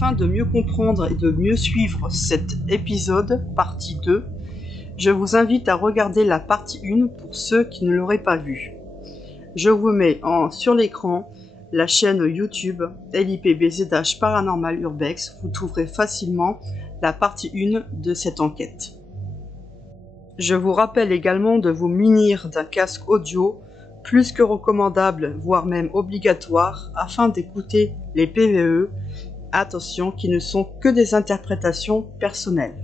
Afin de mieux comprendre et de mieux suivre cet épisode, partie 2, je vous invite à regarder la partie 1 pour ceux qui ne l'auraient pas vue. Je vous mets sur l'écran la chaîne YouTube LIPBZH Paranormal Urbex. Vous trouverez facilement la partie 1 de cette enquête. Je vous rappelle également de vous munir d'un casque audio plus que recommandable, voire même obligatoire, afin d'écouter les PVE. Attention, qui ne sont que des interprétations personnelles.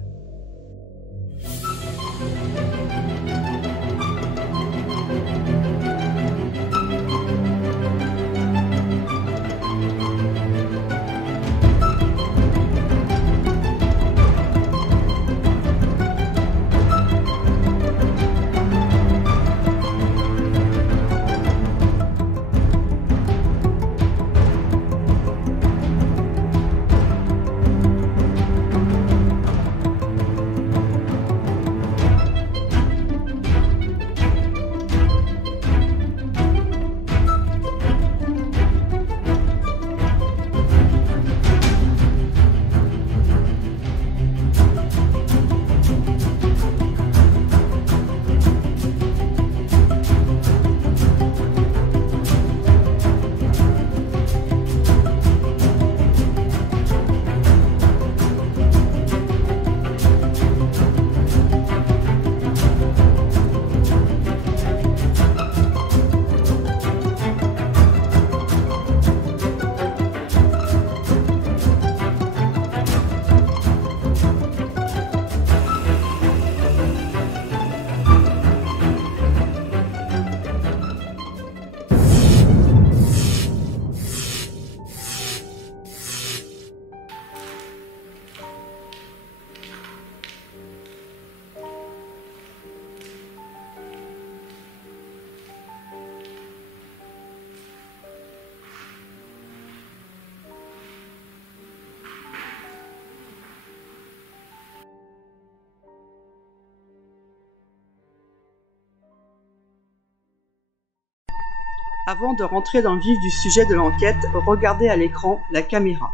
Avant de rentrer dans le vif du sujet de l'enquête, regardez à l'écran la caméra.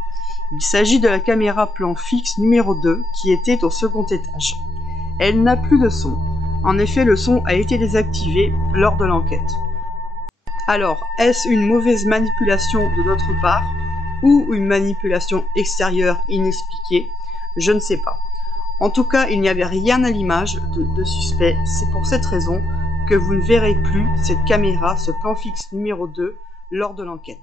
Il s'agit de la caméra plan fixe numéro 2 qui était au second étage. Elle n'a plus de son. En effet, le son a été désactivé lors de l'enquête. Alors, est-ce une mauvaise manipulation de notre part ou une manipulation extérieure inexpliquée? Je ne sais pas. En tout cas, il n'y avait rien à l'image de suspect. C'est pour cette raison que vous ne verrez plus cette caméra, ce plan fixe numéro 2, lors de l'enquête.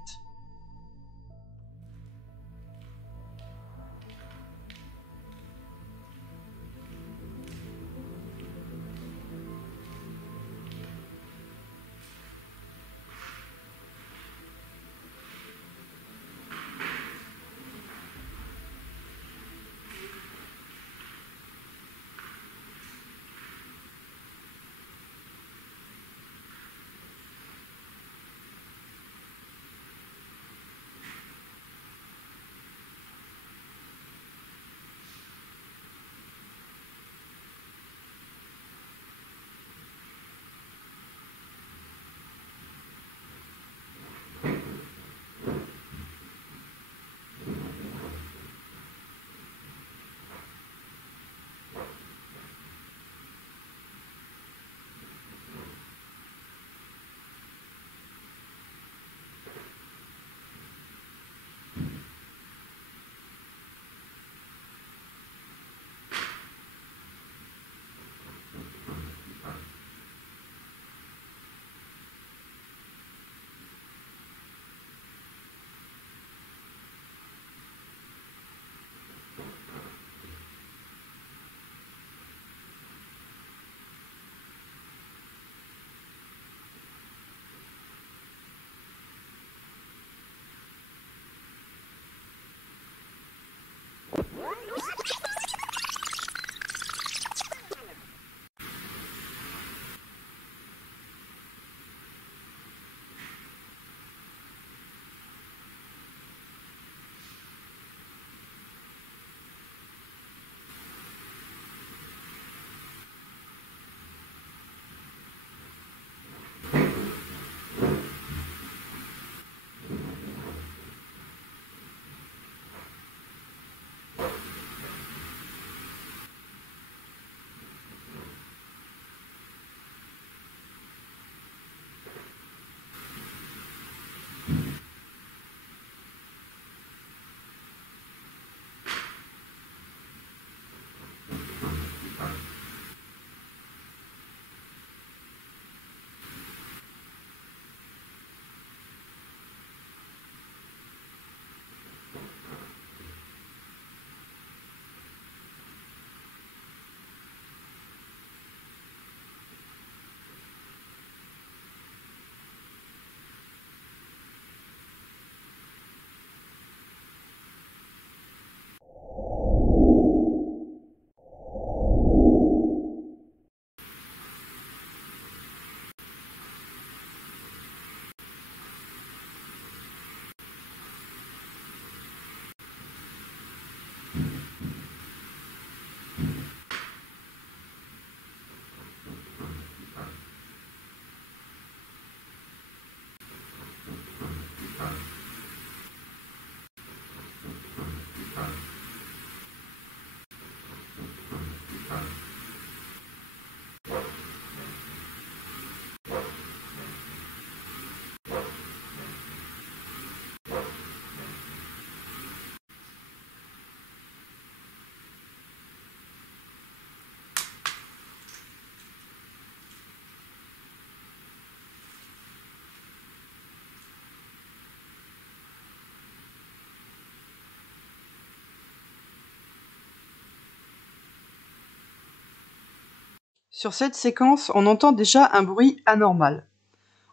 Sur cette séquence, on entend déjà un bruit anormal.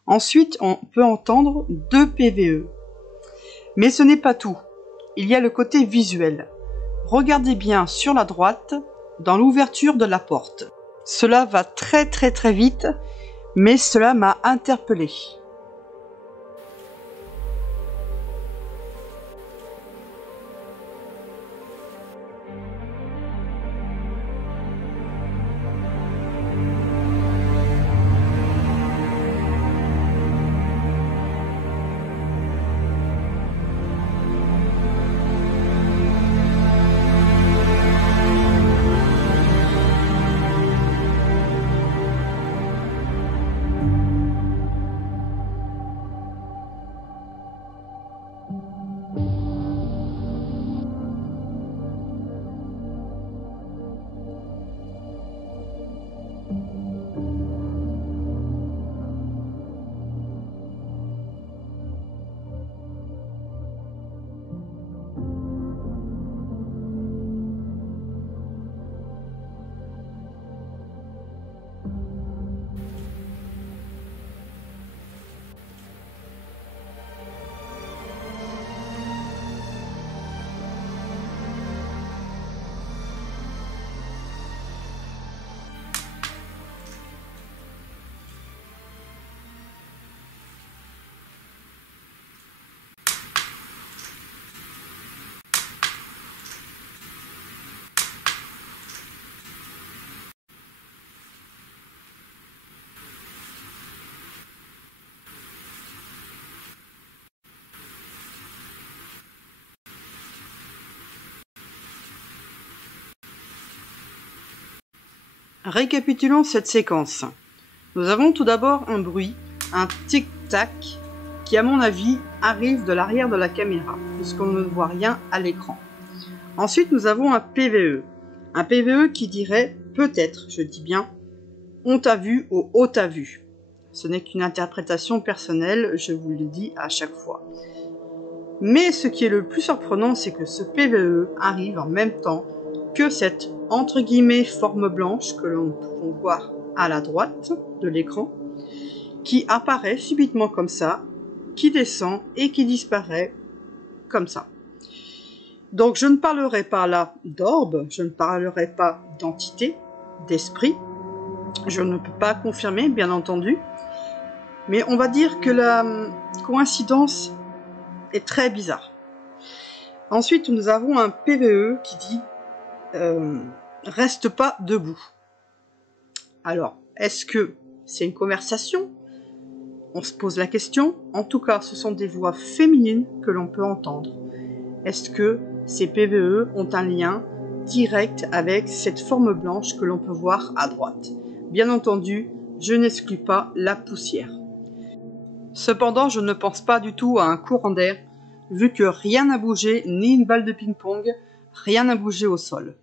Ensuite, on peut entendre 2 PVE. Mais ce n'est pas tout. Il y a le côté visuel. Regardez bien sur la droite, dans l'ouverture de la porte. Cela va très vite, mais cela m'a interpellé. Récapitulons cette séquence. Nous avons tout d'abord un bruit, un tic-tac, qui à mon avis arrive de l'arrière de la caméra, puisqu'on ne voit rien à l'écran. Ensuite nous avons un PVE. Un PVE qui dirait peut-être, je dis bien, on t'a vu ou on t'a vu. Ce n'est qu'une interprétation personnelle, je vous le dis à chaque fois. Mais ce qui est le plus surprenant, c'est que ce PVE arrive en même temps que cette entre guillemets forme blanche que l'on peut voir à la droite de l'écran, qui apparaît subitement comme ça, qui descend et qui disparaît comme ça. Donc je ne parlerai pas là d'orbe, je ne parlerai pas d'entité, d'esprit, je ne peux pas confirmer bien entendu, mais on va dire que la coïncidence est très bizarre. Ensuite nous avons un PVE qui dit reste pas debout. Alors, est-ce que c'est une conversation? On se pose la question. En tout cas, ce sont des voix féminines que l'on peut entendre. Est-ce que ces PVE ont un lien direct avec cette forme blanche que l'on peut voir à droite? Bien entendu, je n'exclus pas la poussière. Cependant, je ne pense pas du tout à un courant d'air, vu que rien n'a bougé, ni une balle de ping-pong, rien n'a bougé au sol.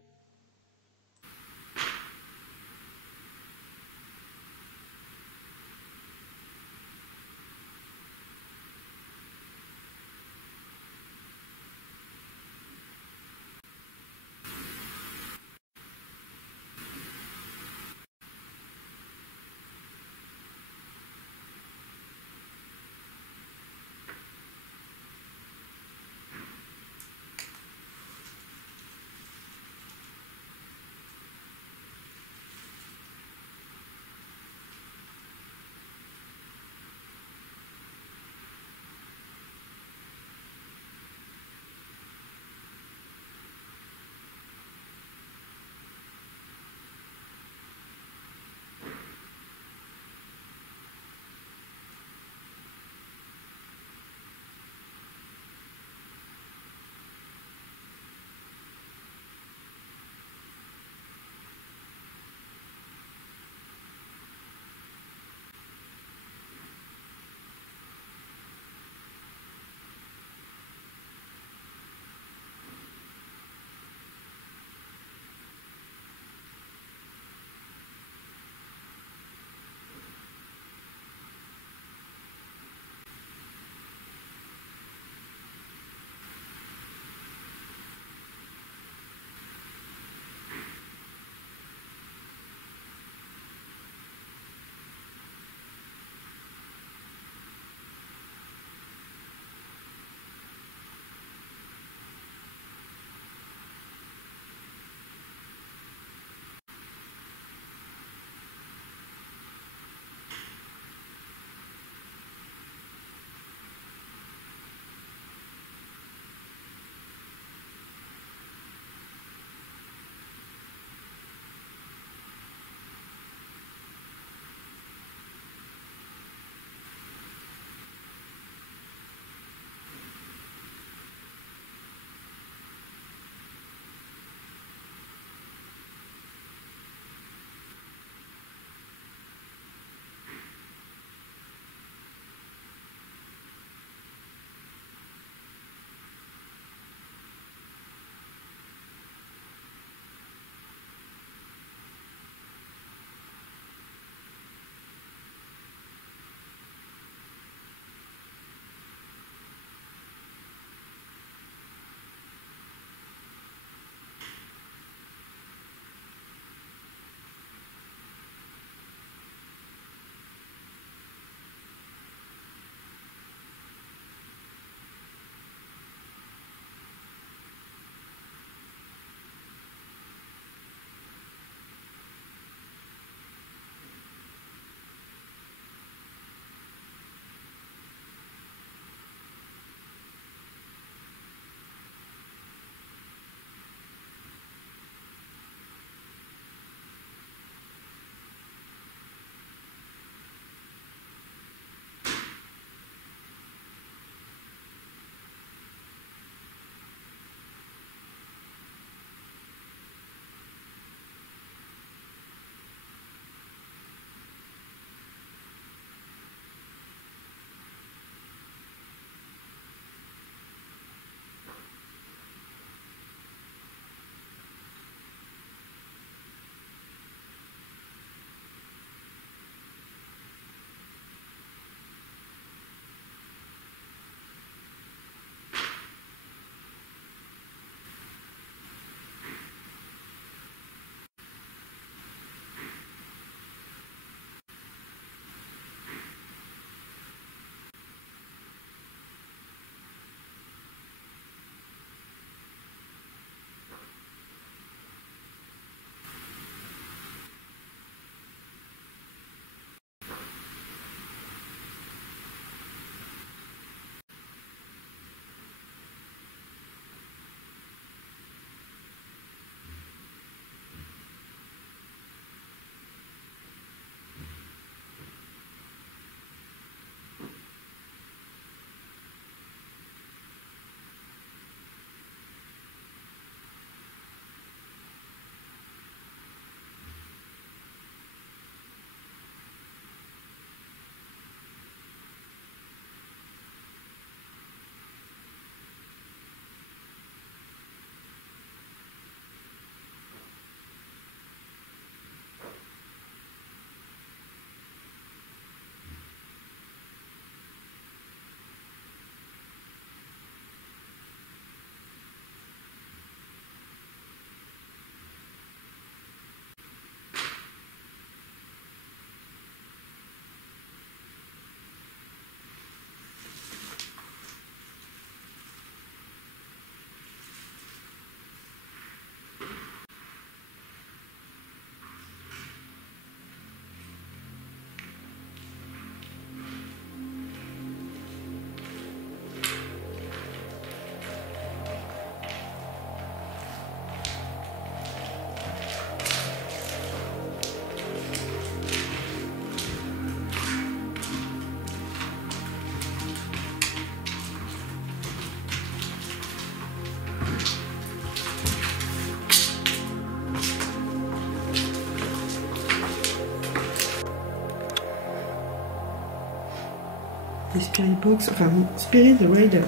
des Spirit Box, enfin Spirit Rider.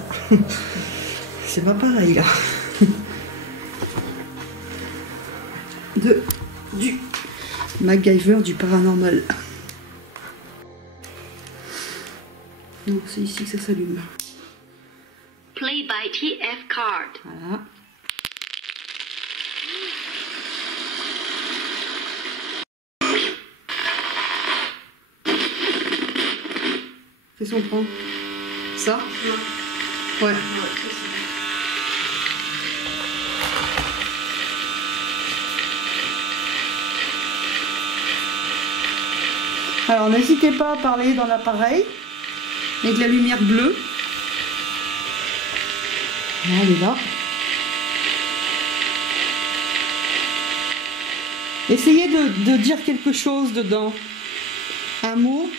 C'est pas pareil là. Du MacGyver du paranormal. Donc c'est ici que ça s'allume. Play by TF card. Voilà. Qu'est-ce qu'on prend? Ça? Ouais. Alors n'hésitez pas à parler dans l'appareil avec la lumière bleue. Là, elle est là. Essayez de dire quelque chose dedans. Un mot.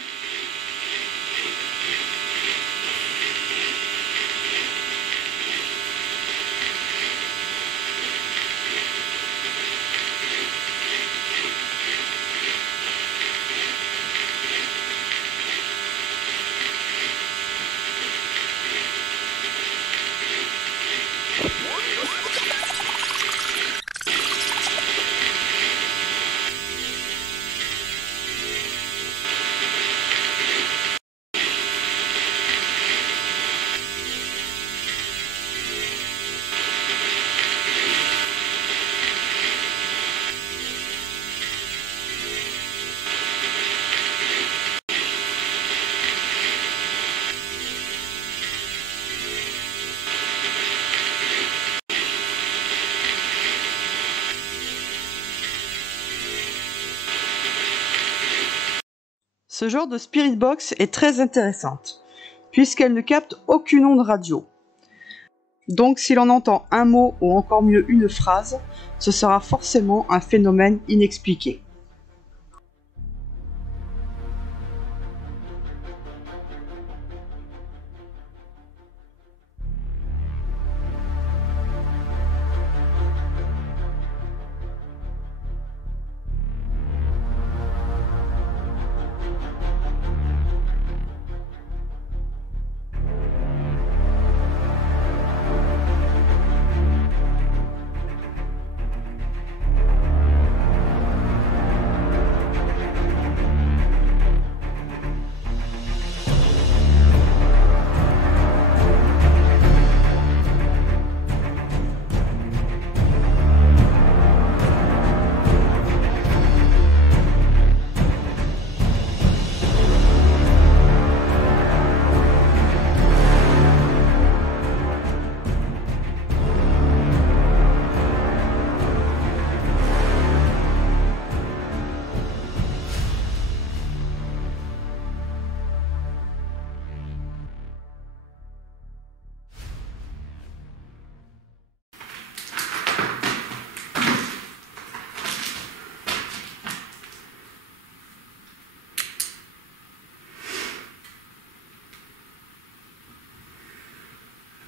Ce genre de Spirit Box est très intéressante, puisqu'elle ne capte aucune onde radio. Donc si l'on entend un mot ou encore mieux une phrase, ce sera forcément un phénomène inexpliqué.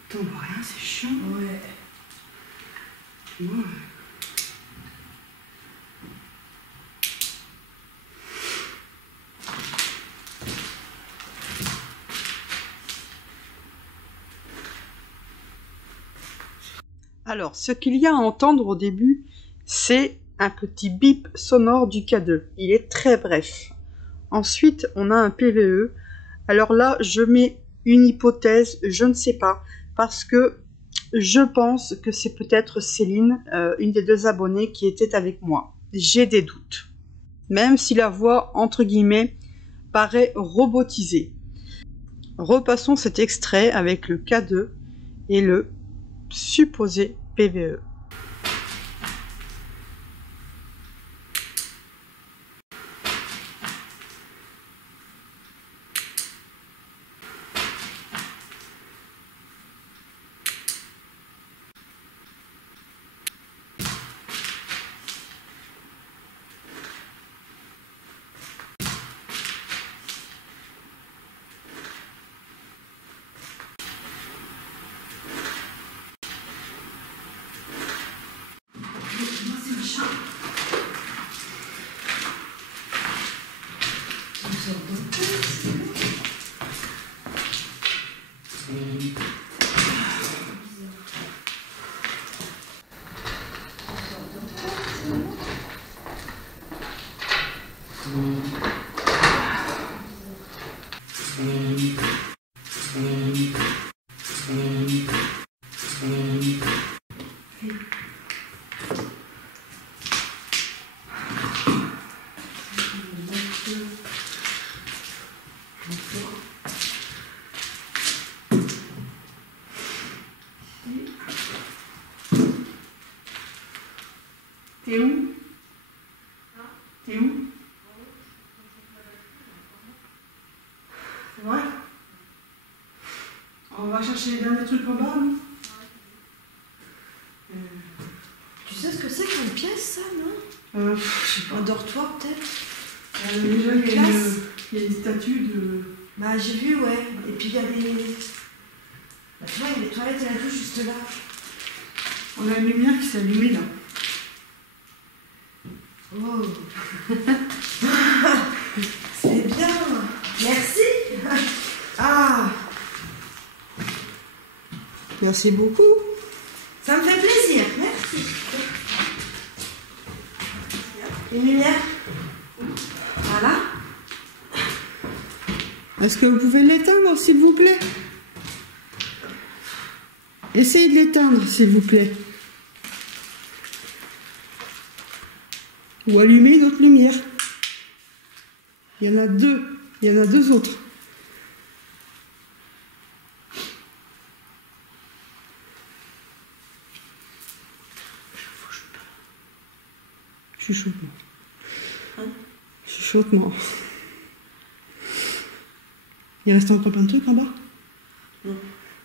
Attends, on voit rien, c'est chiant. Ouais. Ouais. Alors, ce qu'il y a à entendre au début, c'est un petit bip sonore du K2. Il est très bref. Ensuite, on a un PVE. Alors là, je mets une hypothèse, je ne sais pas, parce que je pense que c'est peut-être Céline, une des deux abonnées qui était avec moi. J'ai des doutes. Même si la voix, entre guillemets, paraît robotisée. Repassons cet extrait avec le K2 et le supposé PVE. T'es où? T'es où? C'est vrai? On va chercher les derniers trucs en bas, nous. Tu sais ce que c'est qu'une pièce, ça, non? Je sais pas. Un dortoir, peut-être? Déjà, il y a Classe. une statue de... Bah, j'ai vu, ouais. Et puis, il y a des... Bah, tu vois, il y a les toilettes et la douche juste là. On a une lumière qui s'est allumée, là. Oh. C'est bien. Merci. Ah. Merci beaucoup. Ça me fait plaisir. Merci. Une lumière. Voilà. Est-ce que vous pouvez l'éteindre, s'il vous plaît? Essayez de l'éteindre, s'il vous plaît. Ou allumer une autre lumière. Il y en a deux. Il y en a deux autres. Chuchotement. Chuchotement. Il reste encore plein de trucs en bas? Non.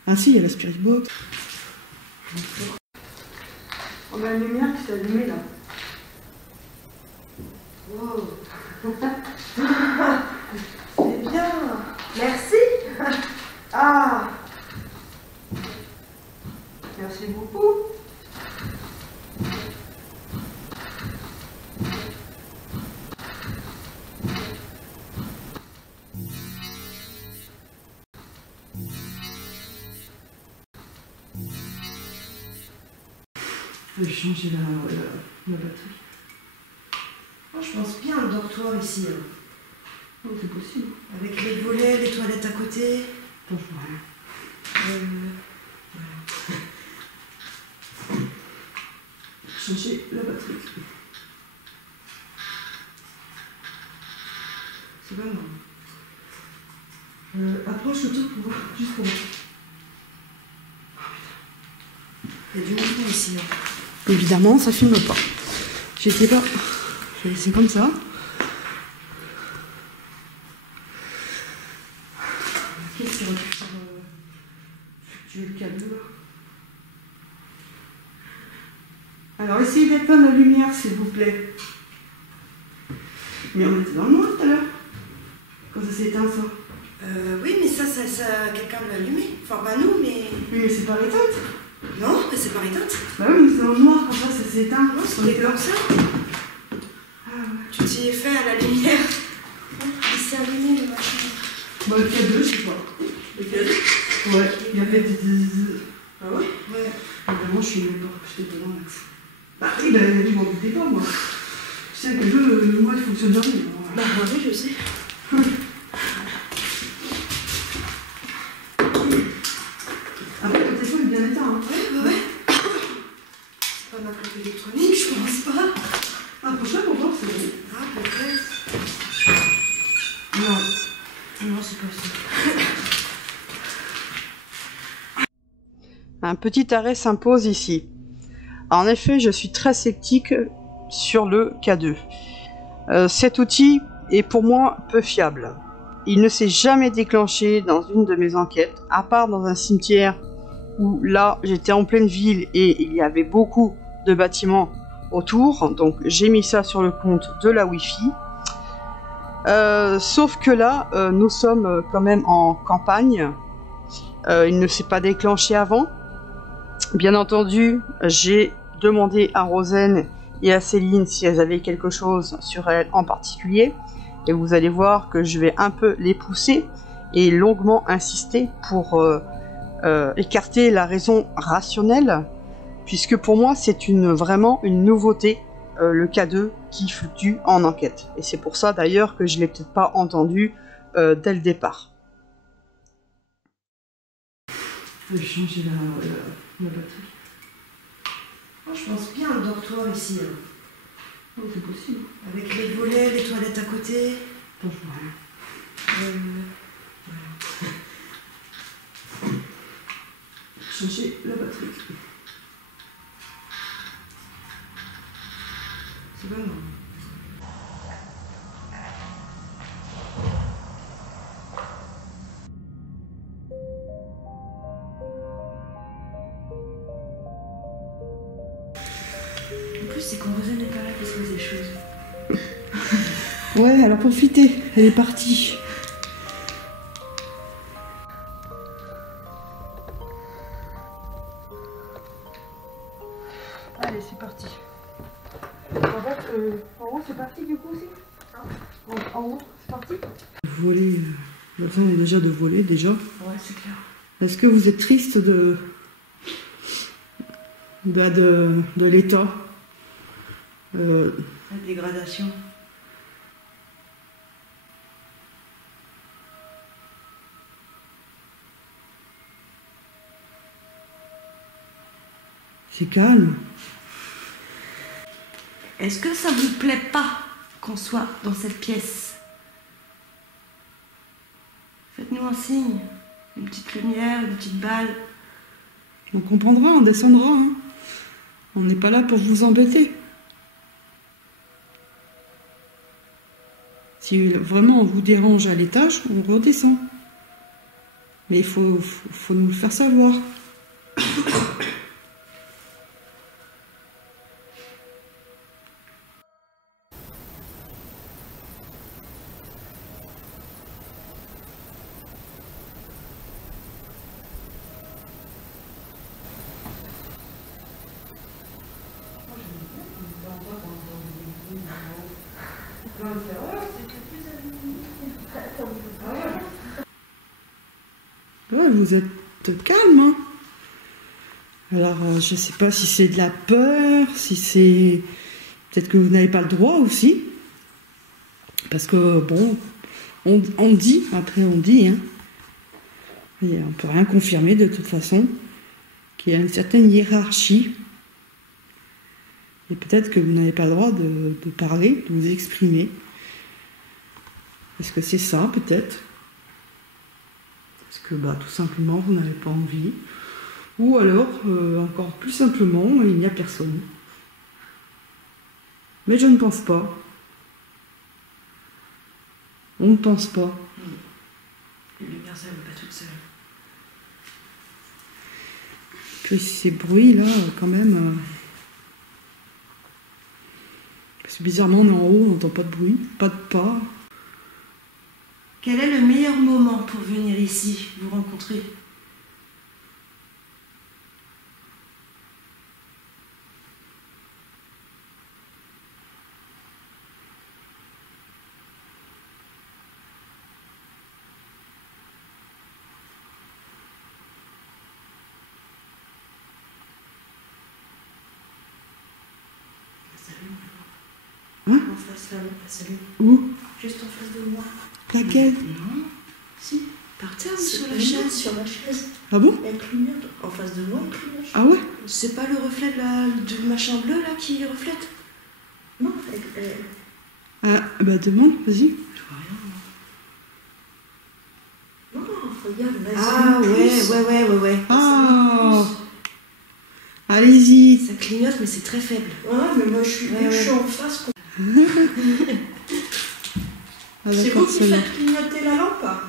Ah si, il y a la spirit box. On a une lumière qui s'est allumée là. Wow. C'est bien. Merci. Ah. Merci beaucoup. Je vais changer la batterie. Moi, je pense bien le dortoir ici. Hein. Oh, c'est possible. Avec les volets, les toilettes à côté. Attends, je vois rien. Voilà. Changer la batterie. C'est pas grave. Approche le truc pour voir, juste pour voir. Il y a du mouvement ici. Hein. Évidemment, ça filme pas. J'étais pas. Je vais laisser comme ça. Qu'est-ce qu'il aurait pu faire fluctuer le câble là? Alors, essayez d'éteindre la lumière, s'il vous plaît. Mais on était dans le noir tout à l'heure. Quand ça s'est éteint, ça. Oui, mais ça quelqu'un l'a allumé. Enfin, pas nous, mais... Oui, mais c'est pas éteinte. Non, mais c'est pas éteinte. Bah oui, mais c'est dans le noir, quand ça s'est éteint. Non, c'était comme ça. Ah ouais. Tu t'y es fait à la lumière. Il s'est allumé, le machin. Bah, le K2, je sais pas. Le cadeau. Ouais, il y avait des... Ah ouais? Ouais. Vraiment, je suis pas j'étais pas dans l'axe. Bah oui, bah, tu m'en doutais pas, moi. Tu sais que le jeu, moi, il fonctionne jamais. Bah oui, je sais. Après, le téléphone est bien éteint. Hein. Ouais. C'est pas ma clope électronique, je pense pas. Approche-la pour voir, c'est bon. Ah, peut-être. Non. Non, c'est pas ça. Un petit arrêt s'impose ici. En effet, je suis très sceptique sur le K2. Cet outil est pour moi peu fiable. Il ne s'est jamais déclenché dans une de mes enquêtes, à part dans un cimetière où là j'étais en pleine ville et il y avait beaucoup de bâtiments autour, donc j'ai mis ça sur le compte de la Wi-Fi. Sauf que là, nous sommes quand même en campagne. Il ne s'est pas déclenché avant. Bien entendu, j'ai demandé à Rosen et à Céline si elles avaient quelque chose sur elles en particulier. Et vous allez voir que je vais un peu les pousser et longuement insister pour écarter la raison rationnelle, puisque pour moi c'est vraiment une nouveauté, le K2 qui fluctue en enquête. Et c'est pour ça d'ailleurs que je l'ai peut-être pas entendu dès le départ. Je vais changer la batterie. Moi, je pense bien le dortoir ici. Hein. Oh, c'est possible. Avec les volets, les toilettes à côté. Attends, je vois rien. Voilà. Changer la batterie. C'est pas moi. En plus, c'est quand Rosanne n'est pas là qu'il se passe des choses. Ouais, alors profitez, elle est partie. Allez, c'est parti. En haut, c'est parti du coup aussi. En haut, c'est parti. Voler, on est déjà de voler déjà. Ouais, c'est clair. Est-ce que vous êtes triste de l'état La dégradation. C'est calme. Est-ce que ça vous plaît pas qu'on soit dans cette pièce? Faites-nous un signe. Une petite lumière, une petite balle. On comprendra, on descendra. Hein. On n'est pas là pour vous embêter. Si vraiment on vous dérange à l'étage, on redescend. Mais il faut nous le faire savoir. Ouais, vous êtes calme, hein. Alors, je sais pas si c'est de la peur, si c'est... Peut-être que vous n'avez pas le droit aussi. Parce que, bon, on dit, après on dit, hein. Et on peut rien confirmer de toute façon, qu'il y a une certaine hiérarchie. Et peut-être que vous n'avez pas le droit de parler, de vous exprimer. Est-ce que c'est ça, peut-être? Parce que, bah, tout simplement, vous n'avez pas envie. Ou alors, encore plus simplement, il n'y a personne. Mais je ne pense pas. On ne pense pas. Les lumières, ça ne va pas toute seule. Puis ces bruits-là, quand même... Parce que bizarrement, on est en haut, on n'entend pas de bruit, pas de pas. Quel est le meilleur moment pour venir ici, vous rencontrer? Hein? En face là, la salut. Où? Juste en face de moi. Laquelle? Non. Si. Par terre, sur la chaise. Sur la chaise. Ah bon? Elle clignote. En face de moi, elle clignote. Ah ouais? C'est pas le reflet du machin bleu là qui reflète? Non, elle... Ah, bah demande, vas-y. Je vois rien. Non, regarde, vas-y. Ah ouais. Ah, allez-y. Ça clignote, mais c'est très faible. Ouais, mais moi je suis, Ouais, je suis ouais. en face. Ah, C'est d'accord, vous qui celle-là. faites clignoter la lampe, hein?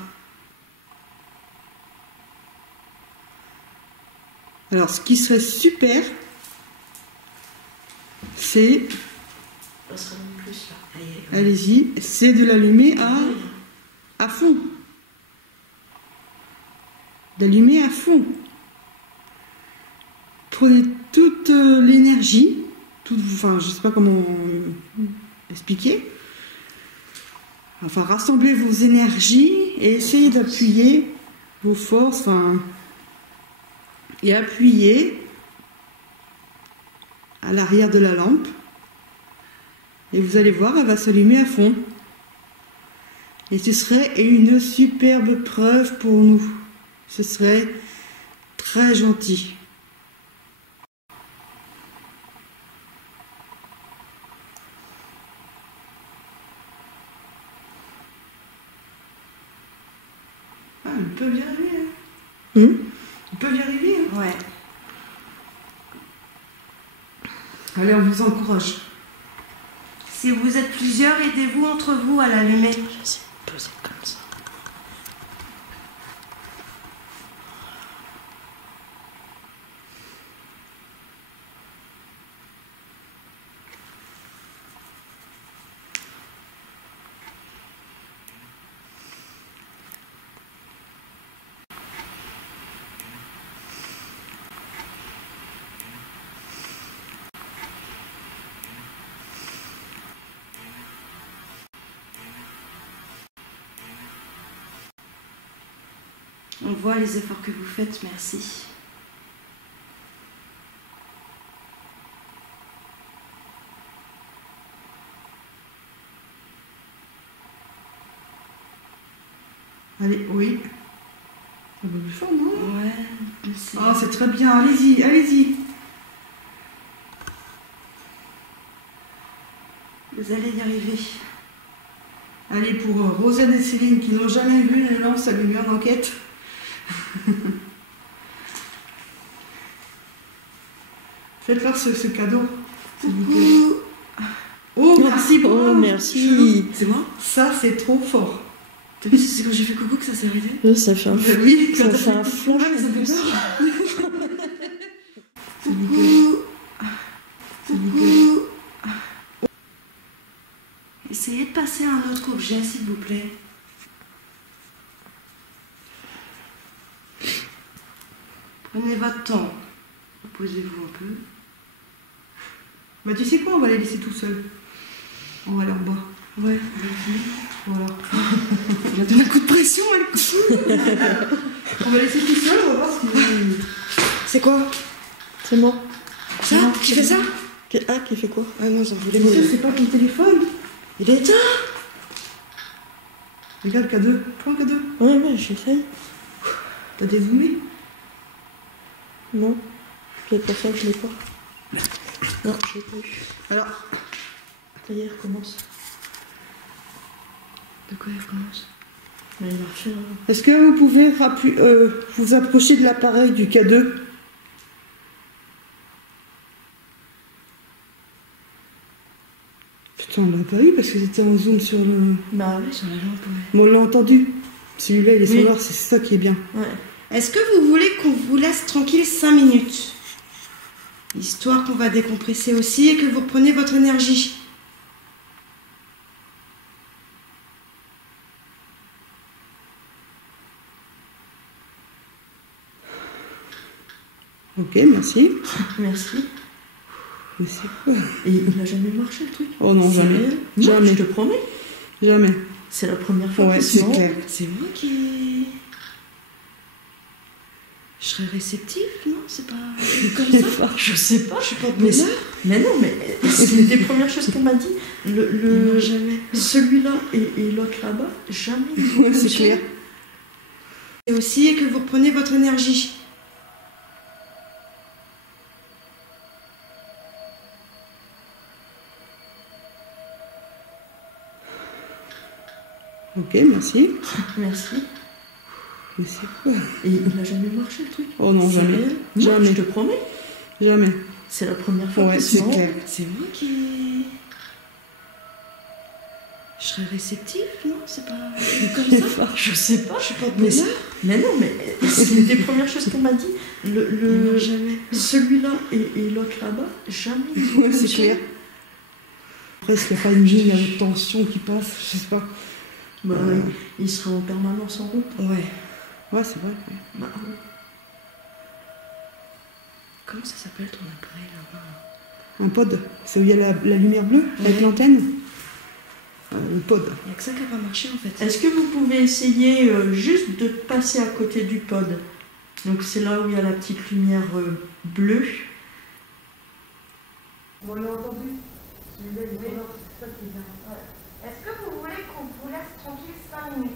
Alors, ce qui serait super, c'est, Ça sera même plus là. Aïe, aïe. allez-y, c'est de l'allumer à fond. D'allumer à fond. Prenez toute l'énergie, enfin, je sais pas comment expliquer. Enfin, rassemblez vos énergies et essayez d'appuyer vos forces, enfin, et appuyez à l'arrière de la lampe. Et vous allez voir, elle va s'allumer à fond. Et ce serait une superbe preuve pour nous. Ce serait très gentil. Ah, ils peuvent y arriver. Hein. Ils peuvent y arriver. Hein. Ouais. Allez, on vous encourage. Si vous êtes plusieurs, aidez-vous entre vous à l'allumer. C'est posé comme ça. On voit les efforts que vous faites, merci. Allez, oui. Un peu plus fort, non? Ouais, mais c'est... Ah, c'est très bien. Allez-y, allez-y. Vous allez y arriver. Allez, pour Rosanne et Céline qui n'ont jamais vu les lances allumées en enquête. Faites-leur ce cadeau, s'il vous plaît. Oh, merci beaucoup. Oh, merci. C'est moi? Ça, c'est trop fort. T'as vu, c'est quand j'ai fait coucou que ça s'est arrêté? Ça fait un Ben oui, ça quand fait t'as un fait- flash. Ouais, mais ça en fait plus. peur. S'il vous plaît. Coucou. S'il vous plaît. Essayez de passer à un autre objet, s'il vous plaît. Prenez votre temps. Reposez-vous un peu. Bah, tu sais quoi, on va les laisser tout seuls. On va aller en bas. Ouais. Voilà. Il a donné un coup de pression, elle. On va laisser tout seuls, on va voir ce qu'il C'est quoi? C'est moi. Ça? Qui fait ça? Ah, qui fait quoi? Ah non, j'en voulais Ça, c'est pas ton téléphone. Il est éteint. Regarde, K2. Prends K2. Ouais, ouais, j'essaye. T'as dézoomé? Non. Peut-être pour ça que je l'ai pas. Non, je l'ai pas eu. Alors, Ça y est, recommence. De quoi elle commence? Mais il a refait un... est-ce que vous pouvez vous approcher de l'appareil du K2? Putain, on l'a pas eu parce que c'était en zoom sur le... Bah oui. Sur la lampe, ouais. Mais on l'a entendu. Celui-là, il est Oui. sonore, c'est ça qui est bien. Ouais. Est-ce que vous voulez qu'on vous laisse tranquille 5 minutes? Histoire qu'on va décompresser aussi et que vous repreniez votre énergie. Ok, merci. Merci. Mais c'est quoi? Et il n'a jamais marché le truc. Oh non, jamais. Sérieux? Jamais. Non, je te promets. Jamais. C'est la première fois Ouais, qu'il se c'est rend. clair. C'est moi qui... Je serais réceptive, non? C'est pas comme ça? Je sais pas. Je suis pas de Mais, bonheur. mais non, mais c'est une des premières choses qu'elle m'a dit. Non, jamais. Celui-là et l'autre là-bas, jamais. Ouais, c'est clair. Et aussi et que vous repreniez votre énergie. Ok, merci. Merci. Mais c'est quoi? Et il n'a jamais marché le truc. Oh non, jamais. Sérieux? Non, Jamais. je te promets. Jamais. C'est la première fois Ouais, qu'il se c'est rend. clair. C'est moi qui... Je serais réceptive, non? C'est pas comme ça? Je sais pas. Je suis pas de Mais, bonheur. mais non, mais c'est une des premières choses qu'elle m'a dit. Non, jamais. Celui-là et l'autre là-bas, jamais. Ouais, c'est clair. Après, est-ce qu'il n'y a pas une ligne de tension qui passe? Je sais pas. Bah, il sera en permanence en route. Ouais. Ouais, c'est vrai. Ouais. Bah, ouais. Comment ça s'appelle ton appareil là-bas? Un pod, c'est où il y a la lumière bleue avec Ouais. l'antenne. Le pod. Il n'y a que ça qui va marcher en fait. Est-ce que vous pouvez essayer juste de passer à côté du pod? Donc c'est là où il y a la petite lumière bleue. On l'a entendu. Est-ce que vous voulez qu'on vous laisse tranquille 5 minutes?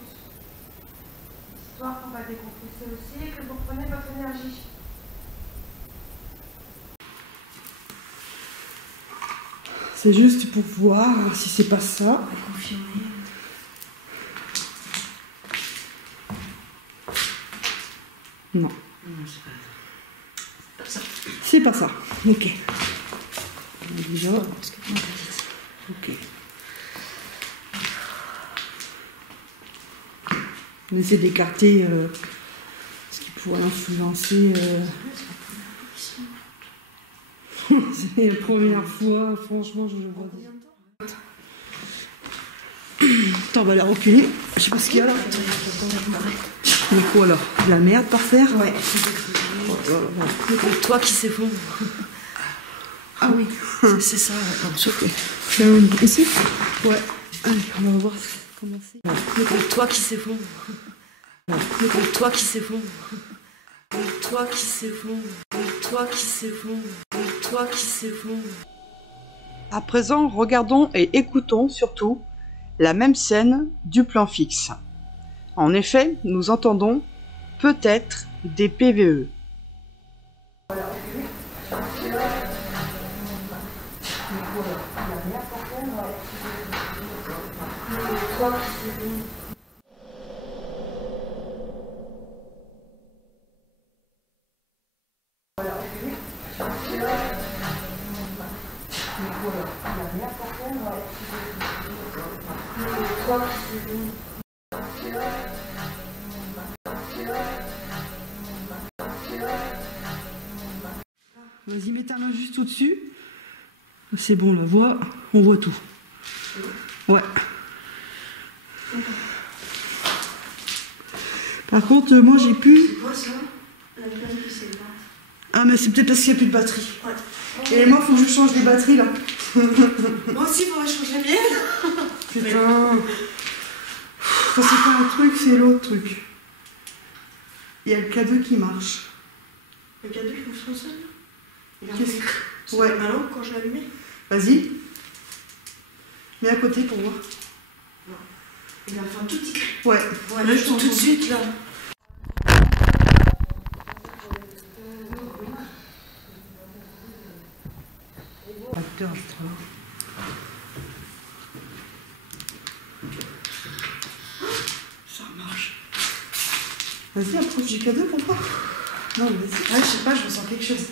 Histoire qu'on va décompresser aussi et que vous repreniez votre énergie. C'est juste pour voir si c'est pas ça. On va confirmer. Non, Non, c'est pas ça. c'est pas ça. Ok. Déjà. Parce que... Ok. On essaie d'écarter ce qui pourrait influencer. C'est la première fois, franchement, je le vois. Attends, on va la reculer. Je sais pas ce qu'il y a là. Donc voilà, de la merde par terre. Ouais. Le toit qui s'effondre. Ah oui, C'est ça, ouais. Ici. Ouais. Allez, on va voir comment c'est. Le toit qui s'effondre. Le toit qui s'effondre. Le toit qui s'effondre. Le toit qui s'effondre. Le toit qui s'effondre. À présent, regardons et écoutons surtout la même scène du plan fixe. En effet, nous entendons peut-être des PVE. Vas-y, mets ta main juste au-dessus. C'est bon, la voix, on voit tout. Ouais. Par contre, moi j'ai plus. C'est quoi ça? La plaine qui s'éteint. Ah, mais c'est peut-être parce qu'il n'y a plus de batterie. Ouais. Et moi, faut que je change les batteries là. Moi aussi, il faudrait changer les miennes. Putain. Ça, c'est pas un truc, c'est l'autre truc. Il y a le K2 qui marche. Le cadeau qui fonctionne seul. Il a Qu'est-ce fait que- ouais. Ouais. Ma lampe quand je l'allumais. Vas-y. Mets à côté pour voir. Il a fait un tout petit. Ouais. Ouais, là, tout de suite là. Acteur, je trouve. Ça marche. Vas-y, approche du K2 pour voir. Non, mais vas-y. Ouais, je sais pas, je ressens quelque chose.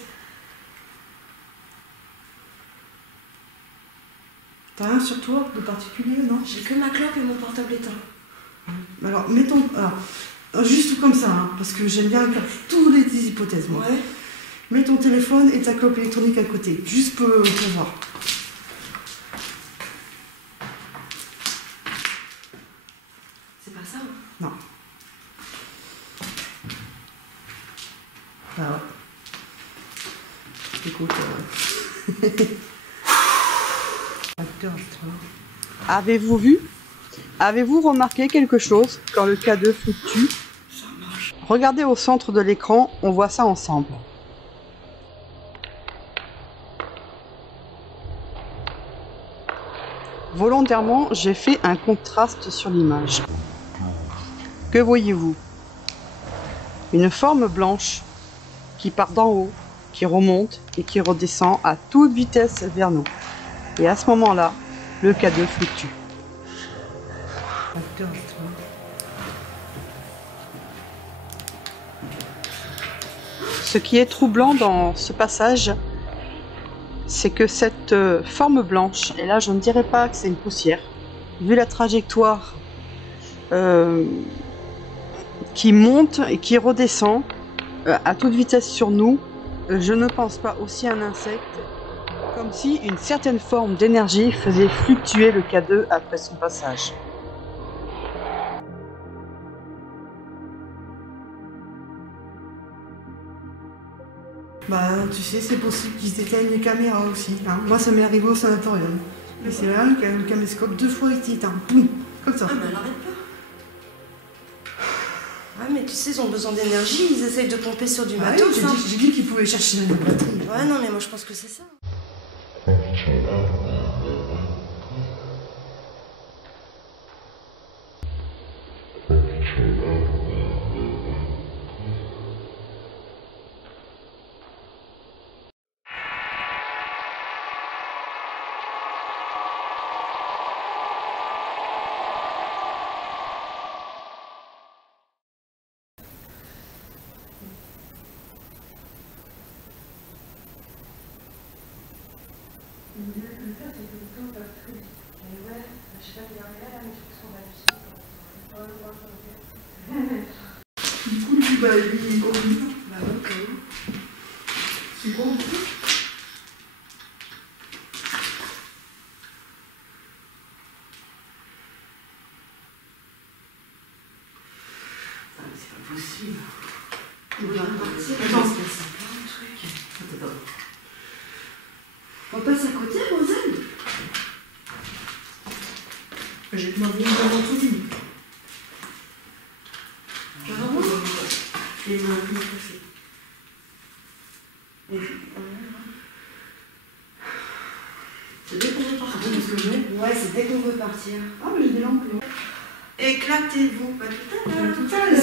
T'as rien sur toi de particulier, non? J'ai que ma clope et mon portable éteint. Alors, mets ton. Alors, juste comme ça, hein, parce que j'aime bien regarder toutes les hypothèses, moi. Ouais. Mets ton téléphone et ta clope électronique à côté, juste pour voir. C'est pas ça. Hein. Non. Ah ouais. Écoute. Acteur, je trouve. Avez-vous vu? Avez-vous remarqué quelque chose quand le K2 fluctue? Ça marche. Regardez au centre de l'écran, on voit ça ensemble. Volontairement, j'ai fait un contraste sur l'image. Que voyez-vous? Une forme blanche qui part d'en haut, qui remonte et qui redescend à toute vitesse vers nous. Et à ce moment-là, le K2 fluctue. Acteur, je trouve. Ce qui est troublant dans ce passage, c'est que cette forme blanche, et là je ne dirais pas que c'est une poussière, vu la trajectoire qui monte et qui redescend à toute vitesse sur nous, je ne pense pas aussi à un insecte, comme si une certaine forme d'énergie faisait fluctuer le K2 après son passage. Bah, tu sais, c'est possible qu'ils éteignent les caméras aussi. Hein. Moi, ça m'est arrivé au sanatorium. Mais c'est là, le caméscope 2 fois il éteint. Boum, comme ça. Ah, mais elle arrête pas. Ouais, mais tu sais, ils ont besoin d'énergie, ils essayent de pomper sur du Ah oui, matos. Hein. j'ai dit qu'ils pouvaient chercher la batterie. Ouais, non, mais moi je pense que c'est ça. bah lui il est connu. Bah ouais, quand même. C'est bon. C'est pas possible. On va repartir. Attends, c'est plein de trucs. Attends. On passe à côté, Rosane? J'ai demandé une avant tout lui. Carrément? Et il m'a passé. C'est dès qu'on veut partir, parce que j'ai. Ouais, c'est dès qu'on veut partir. Ah, mais j'ai des lampes. Éclatez-vous, pas tout à l'heure. Tout à l'heure.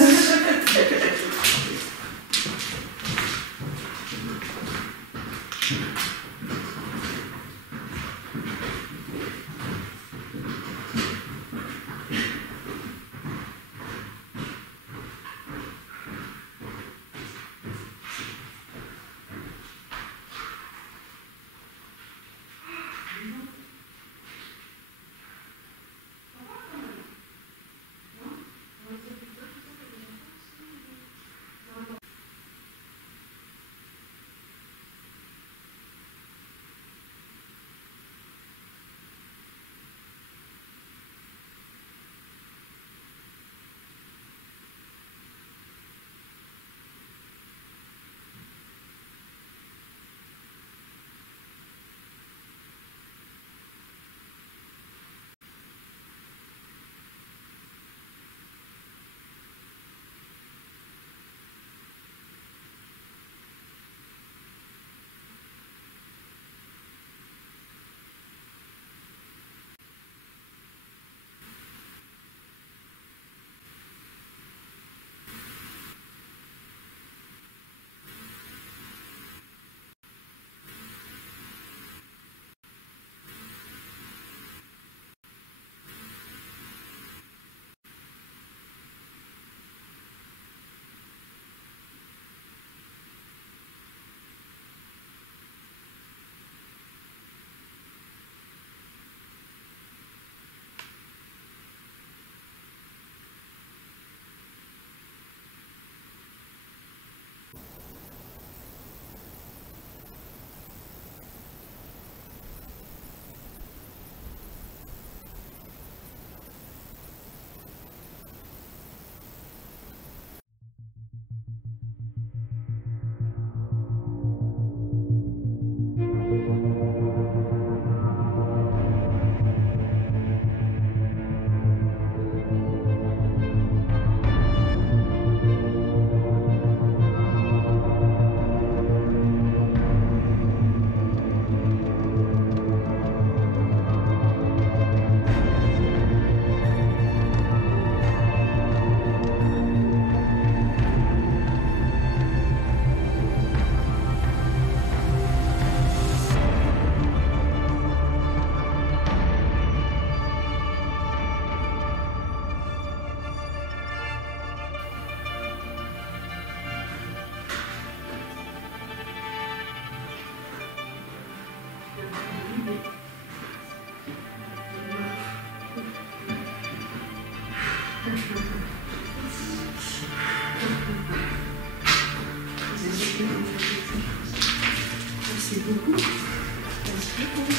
Merci beaucoup. Merci beaucoup.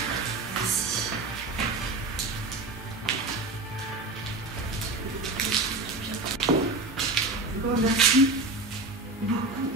Merci. D'accord, merci beaucoup.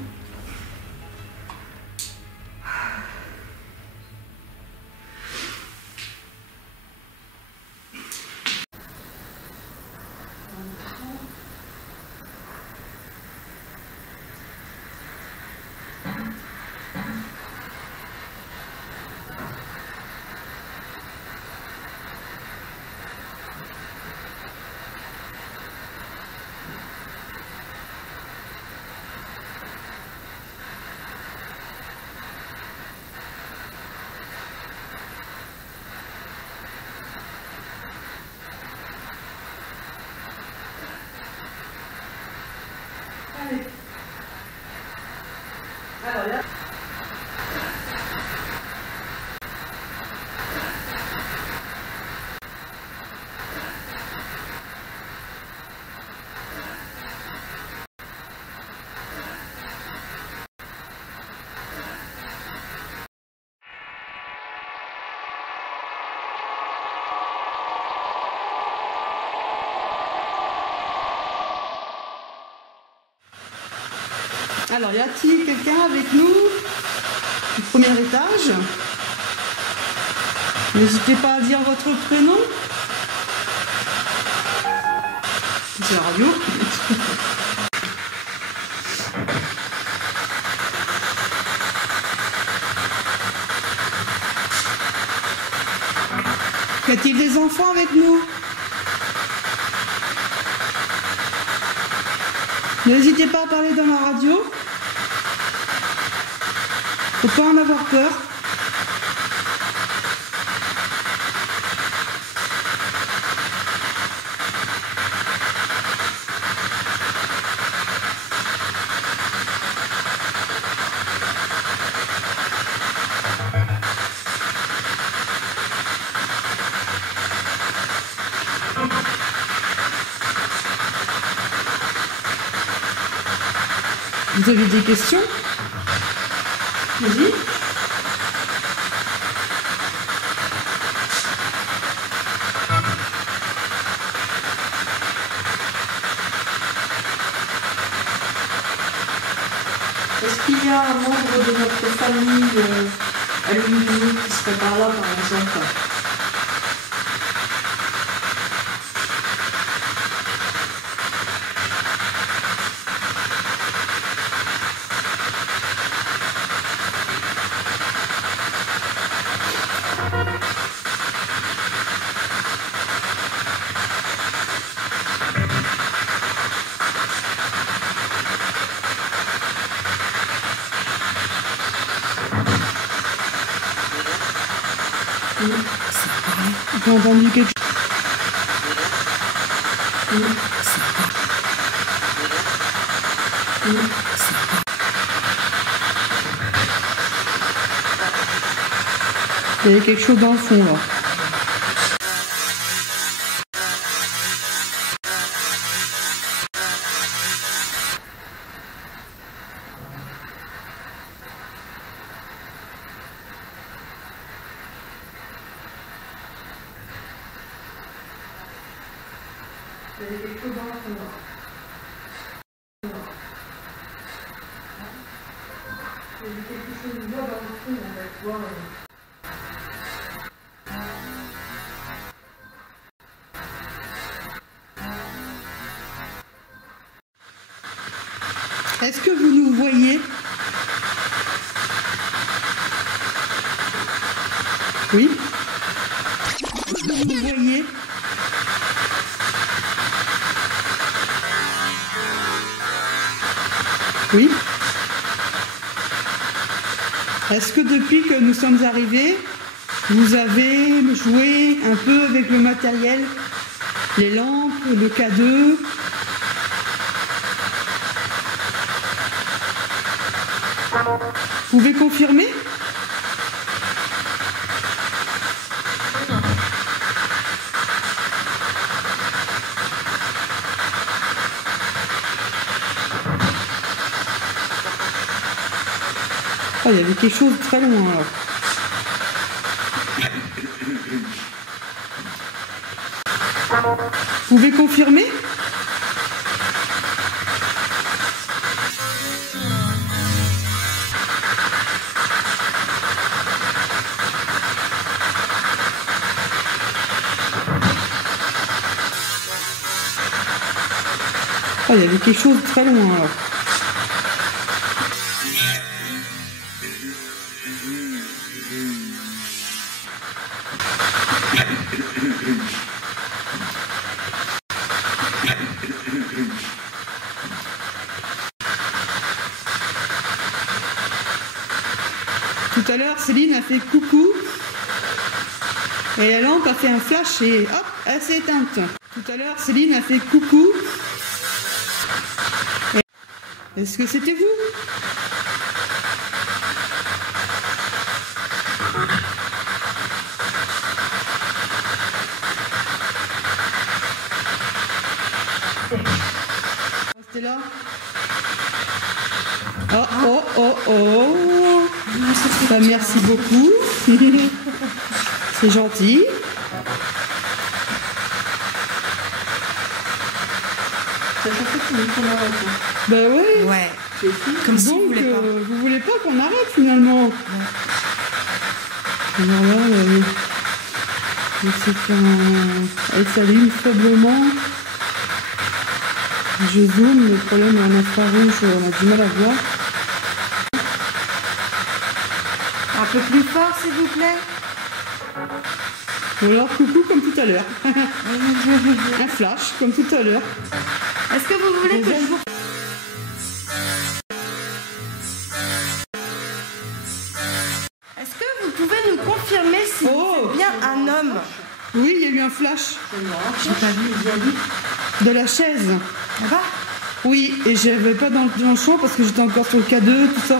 Allez. Alors là. Alors, y a-t-il quelqu'un avec nous du premier étage? N'hésitez pas à dire votre prénom. C'est la radio. Y a-t-il des enfants avec nous? N'hésitez pas à parler dans la radio. Faut pas en avoir peur. Vous avez des questions? Vas-y. Est-ce qu'il y a un membre de notre famille à l'Union qui serait par là, par exemple? J'ai entendu quelque chose. Il y avait quelque chose dans le fond là. Il y avait quelque chose dans le fond là. Il y avait quelque chose de moi dans le fond, on va voir. Est-ce que vous nous voyez? Oui? Est-ce que vous nous voyez? Oui? Est-ce que depuis que nous sommes arrivés, vous avez joué un peu avec le matériel, les lampes, le K2? Vous pouvez confirmer? Oh, il y avait quelque chose de très loin alors. Vous pouvez confirmer? Oh, il y avait quelque chose de très loin alors. Tout à l'heure, Céline a fait coucou et la lampe a fait un flash et hop, elle s'est éteinte. Tout à l'heure, Céline a fait coucou. Est-ce que c'était vous? Restez là. Oh, oh, oh, oh. Bah, merci beaucoup. C'est gentil. Ça chaque fois qu'on arrête. Bah ouais. Ouais. C'est fou. Comme si Donc, vous voulez pas. vous voulez pas qu'on arrête finalement. Ouais. Alors là, elle s'allume faiblement. Je zoome, le problème est en infrarouge, on a du mal à voir. Un peu plus fort, s'il vous plaît. Ou alors coucou comme tout à l'heure. Un flash comme tout à l'heure. Est-ce que vous voulez que je vous... Est-ce que vous pouvez nous confirmer si Oh. c'est bien un homme? Oui, il y a eu un flash J'ai pas vu. de la chaise. Là-bas? Oui, et j'avais pas dans le champ parce que j'étais encore sur le K2, tout ça.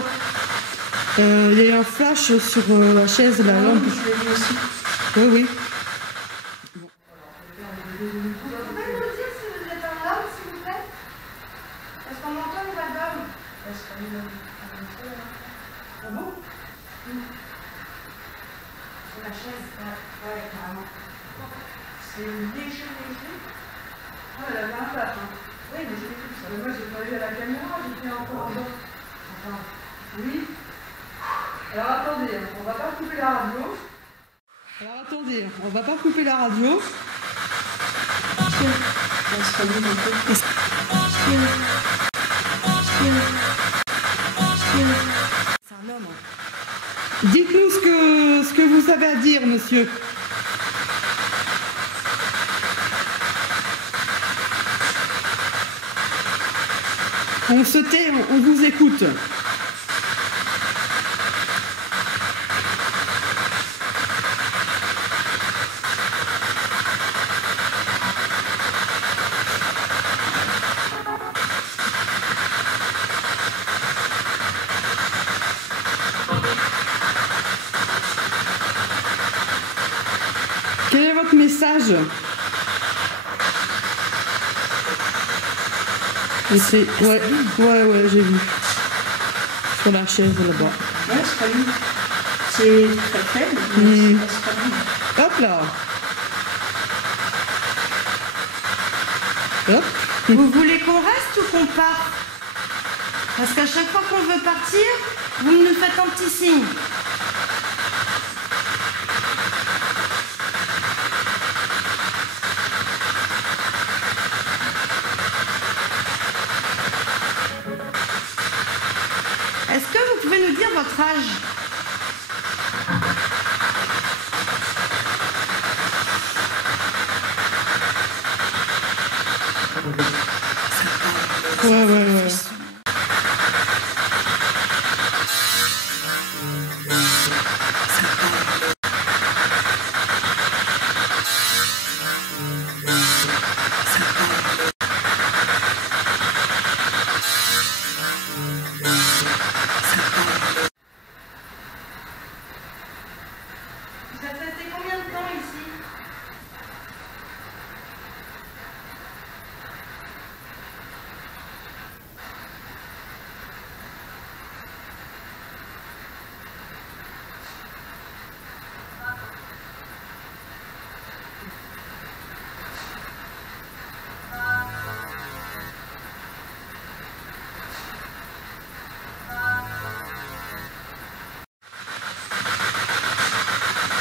Il y a eu un flash sur la chaise, la lampe. Je l'ai vu aussi. Oui, oui. Vous pouvez nous dire si vous êtes un homme, s'il vous plaît? Est-ce qu'on entend une voix d'homme? Ah bon? Sur la chaise, ouais, carrément. C'est léger. Ah, elle avait un pâte, hein. Oui, mais j'ai tout ça. Mais moi, j'ai pas vu à la caméra, j'étais encore en bas. Enfin, oui. Alors attendez, on va pas couper la radio. Alors attendez, on va pas couper la radio. On se calme un peu. C'est un homme. Dites-nous ce que vous avez à dire, monsieur. On se tait, on vous écoute. Quel est votre message? Et c'est... Ouais, j'ai vu. Sur la chaise là-bas. Ouais, c'est pas lui. C'est très faible, mais c'est pas lui. Hop là. Hop. Vous voulez qu'on reste ou qu'on parte? Parce qu'à chaque fois qu'on veut partir, vous nous faites un petit signe. Est-ce que vous pouvez nous dire votre âge? Ouais. Vous êtes resté combien de temps ici?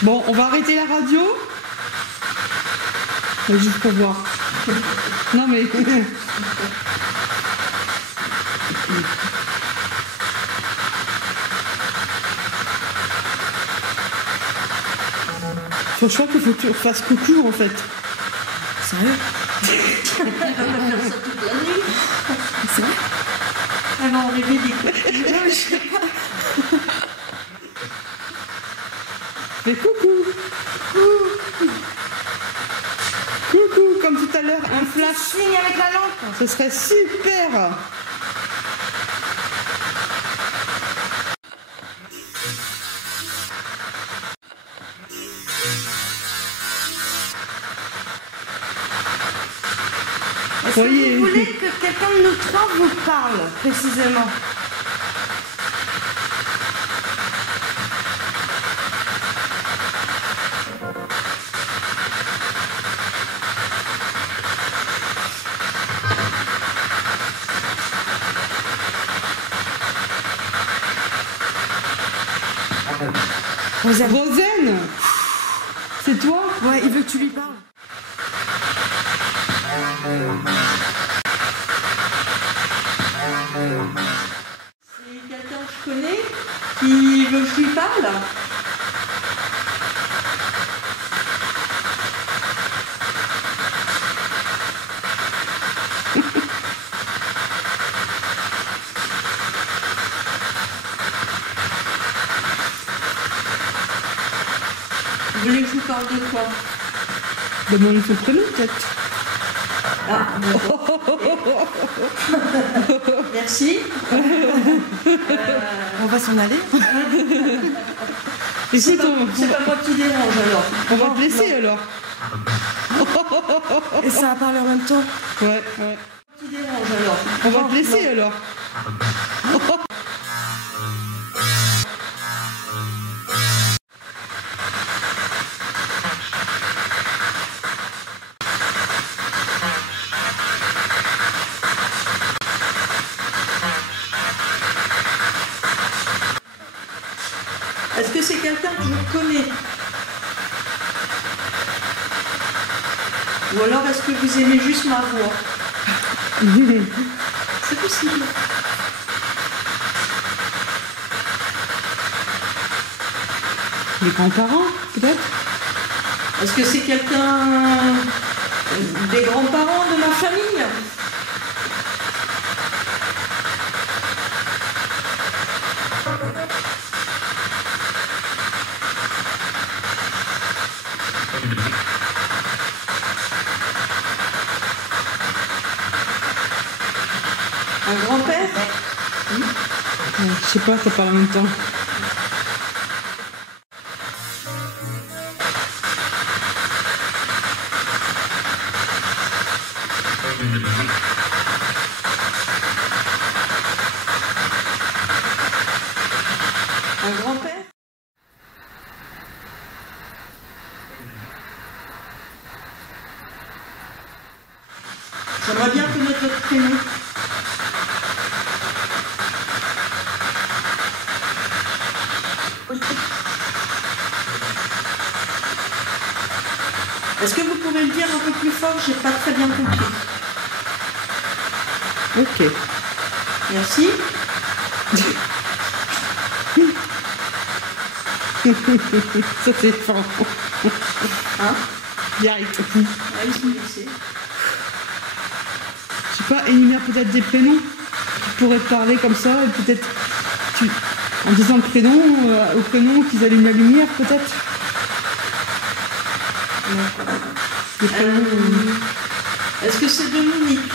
Bon, on va arrêter la radio. Juste pour voir. Non mais... Franchement, qu'il faut que tu fasses coucou en fait. Sérieux? C'est vrai? Elle va en rêver des coups. Fais coucou. Coucou, comme tout à l'heure, un flash. Signe avec la lampe. Ce serait super. Est-ce que Voyez. vous voulez que quelqu'un de nous trois vous parle, précisément? Rosen. Rosen. C'est toi? Ouais, il veut que tu lui parles. C'est quelqu'un que je connais qui veut que je lui parle. Vous voulez que je vous parle de quoi? Demande son prénom peut-être. Ah, merci. On va s'en aller. Écoute, C'est pas moi qui dérange alors. on va te laisser alors. Et ça a parlé en même temps. Ouais. Qui dérange alors. On va te laisser alors. Est-ce que c'est quelqu'un que je connais? Ou alors est-ce que vous aimez juste ma voix? C'est possible. Les grands-parents peut-être. Est-ce que c'est quelqu'un des grands-parents de ma famille? Un grand-père? Je sais pas, ça parle en même temps. Un grand-père? J'aimerais bien connaître votre prénom. Est-ce que vous pouvez le dire un peu plus fort? J'ai pas très bien compris. Ok. Merci. Ça c'est fort. Hein? Direct. Ah, ils sont vexés. Je sais pas, énumère peut-être des prénoms qui pourraient te parler comme ça, et peut-être en disant le prénom, au prénom qu'ils allument la lumière peut-être. Les prénoms. Est-ce que c'est Dominique?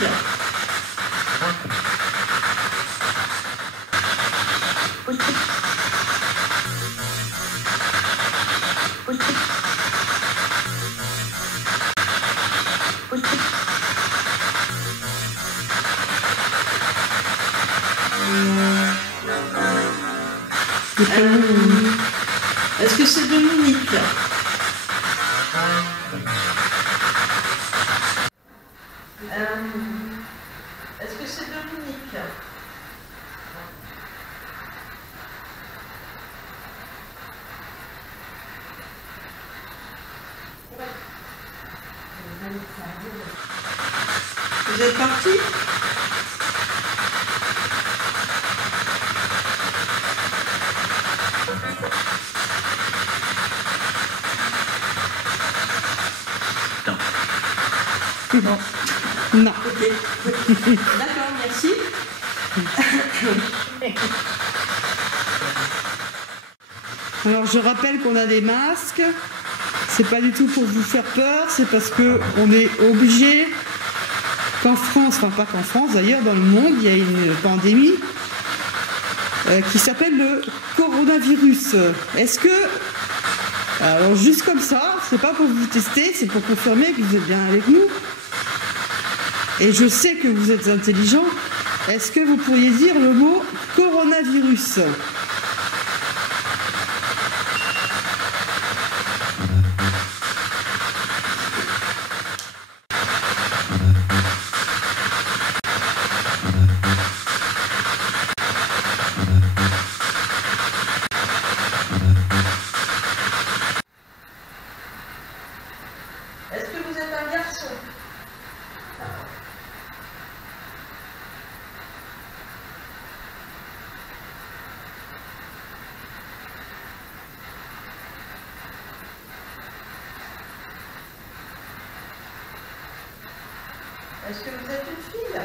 Les prénoms. Est-ce que c'est Dominique? Est-ce que c'est Dominique? Vous êtes parti? Non. Non. Ok. D'accord, merci. Alors je rappelle qu'on a des masques. C'est pas du tout pour vous faire peur, c'est parce que on est obligé qu'en France, enfin pas qu'en France d'ailleurs, dans le monde, il y a une pandémie qui s'appelle le coronavirus. Est-ce que, alors juste comme ça, c'est pas pour vous tester, c'est pour confirmer que vous êtes bien avec nous. Et je sais que vous êtes intelligent. Est-ce que vous pourriez dire le mot coronavirus? Est-ce que vous êtes une fille?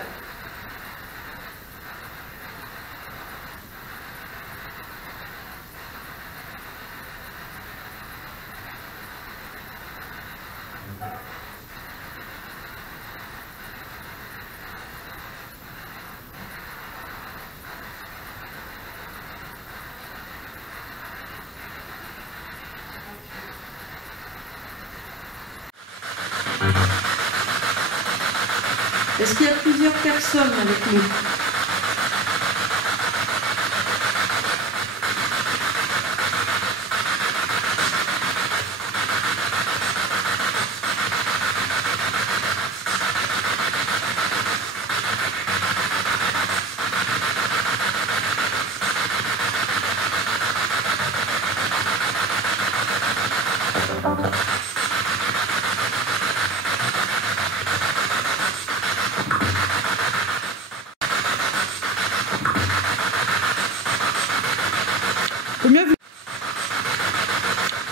Est-ce qu'il y a plusieurs personnes avec nous?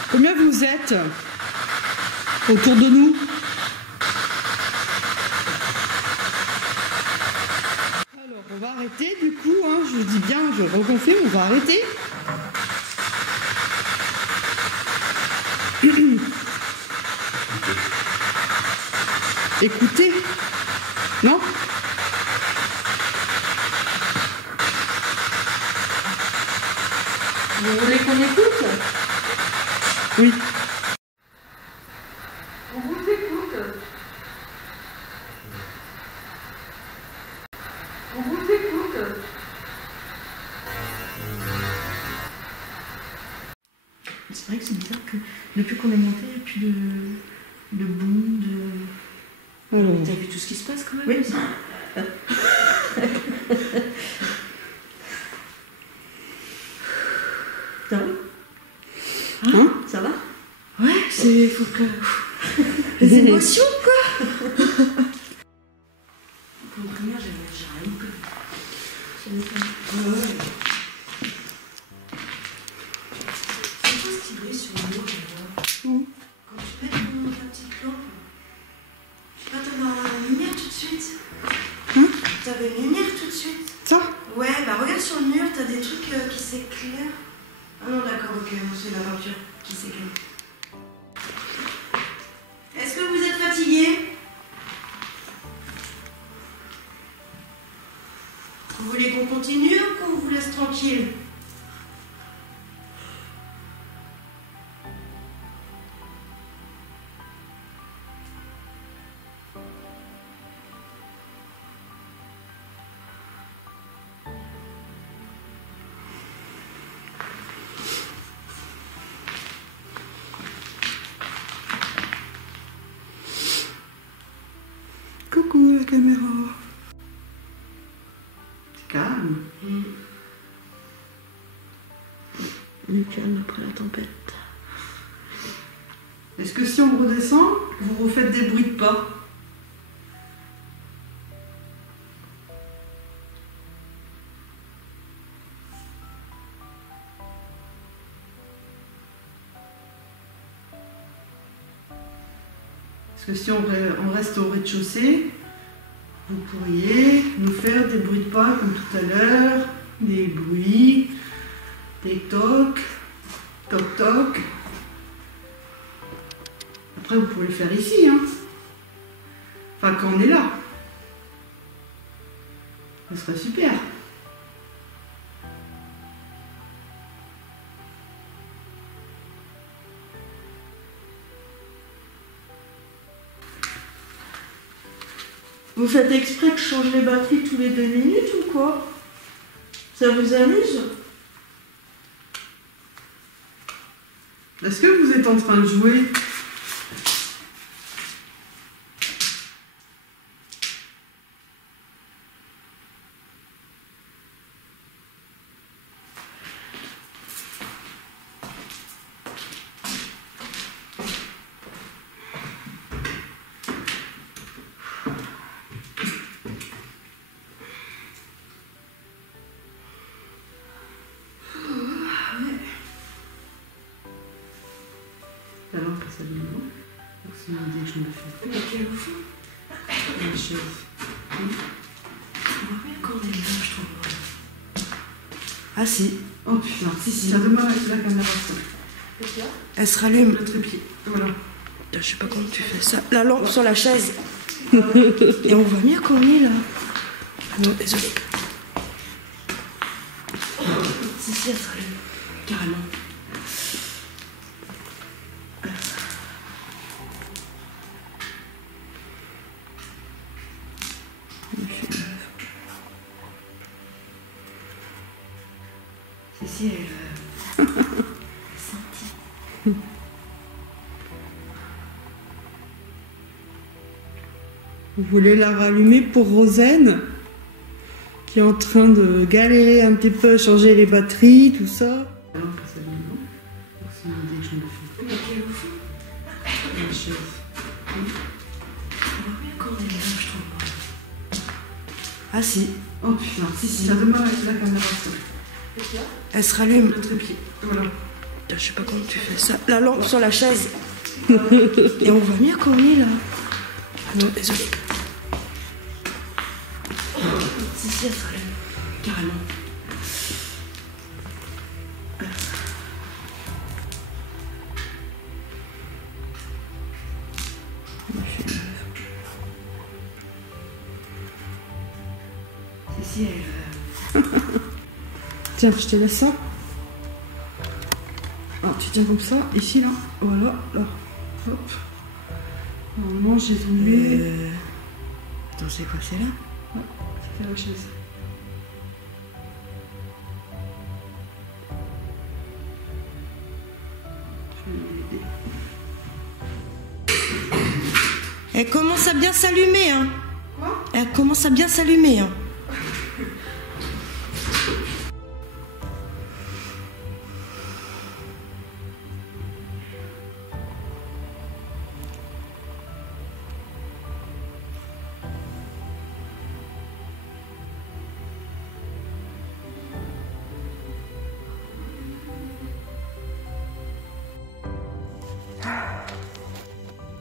Combien vous êtes autour de nous? Alors, on va arrêter du coup, hein, je dis bien, je reconfirme, on va arrêter. Écoutez. Non? Vous voulez qu'on écoute? Oui. On vous écoute. On vous écoute. C'est vrai que c'est bizarre que depuis qu'on est monté, il n'y a plus de boom, de... Alors. T'as vu tout ce qui se passe quand même? Oui. Ça va? Hein? Ça va? Ouais, c'est... faut que... Les émotions, quoi. Pour une première, j'ai rien que... Ouais. C'est quoi ce qui brille sur le mur, là? Quand tu mets ta petite lampe, je sais pas, t'as une lumière tout de suite. T'avais une lumière tout de suite. Ça? Ouais, bah regarde sur le mur, t'as des trucs qui s'éclairent. Ah non, d'accord, ok, c'est la peinture qui s'éclaire. Est-ce que vous êtes fatigué? Vous voulez qu'on continue ou qu'on vous laisse tranquille? Coucou la caméra. C'est calme. On est calme après la tempête. Est-ce que si on redescend, vous refaites des bruits de pas? Parce que si on reste au rez-de-chaussée, vous pourriez nous faire des bruits de pas comme tout à l'heure, des bruits, des tocs, toc-toc. Après, vous pouvez le faire ici, hein. Enfin, quand on est là. Ce serait super. Vous faites exprès que je change les batteries tous les 2 minutes ou quoi? Ça vous amuse? Est-ce que vous êtes en train de jouer? Alors, ça s'allume. C'est une idée que je me fais. Mais quel fou. La chaise. On voit bien qu'on est là, je trouve. Ah si. Oh putain, si, ça démarre avec la caméra. Elle se rallume. Le trépied, voilà. Je sais pas comment tu fais ça. La lampe sur la chaise. Et on voit mieux qu'on est là. Ah non, désolé. Si, elle se rallume. Carrément. Si, elle est sentie. Vous voulez la rallumer pour Rosen, qui est en train de galérer un petit peu à changer les batteries, tout ça. Alors, ça vient, non? C'est une idée que je me fais. La chaise. On voit bien qu'on est là, je trouve. Ah si. Oh putain, si, ça démarre avec la caméra. Elle se rallume. Le trépied, voilà. Je sais pas comment tu fais ça. La lampe sur la chaise. Et on voit mieux qu'on est là. Ah non, désolé. Si, elle se rallume. Carrément. Si, elle est Tiens, je te laisse ça. Ah, tu tiens comme ça, ici, là. Voilà, là. Hop. Normalement, j'ai tombé. Attends, c'est quoi, c'est là? Ouais, c'était la chaise. Elle commence à bien s'allumer, hein. Quoi? Elle commence à bien s'allumer, hein.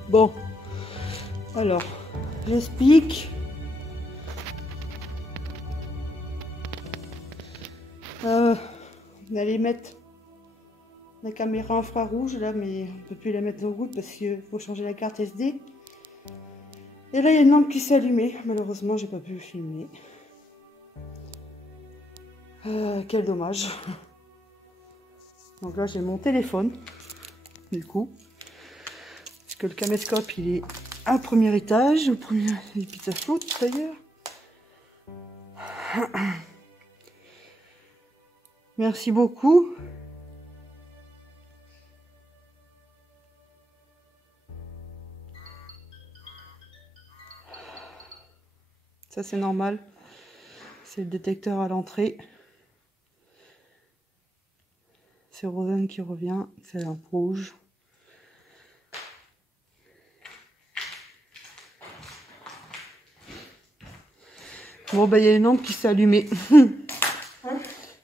Bon, alors, j'explique. On allait mettre la caméra infrarouge là, mais on peut plus la mettre en route parce qu'il faut changer la carte SD. Et là, il y a une lampe qui s'est allumée. Malheureusement, j'ai pas pu filmer. Quel dommage. Donc là, j'ai mon téléphone, du coup. Parce que le caméscope, il est à premier étage, au premier Pizzafloat d'ailleurs. Merci beaucoup. Ça c'est normal. C'est le détecteur à l'entrée. C'est Rosen qui revient, c'est la lampe rouge. Bon, bah, il y a une lampe qui s'est allumée. Il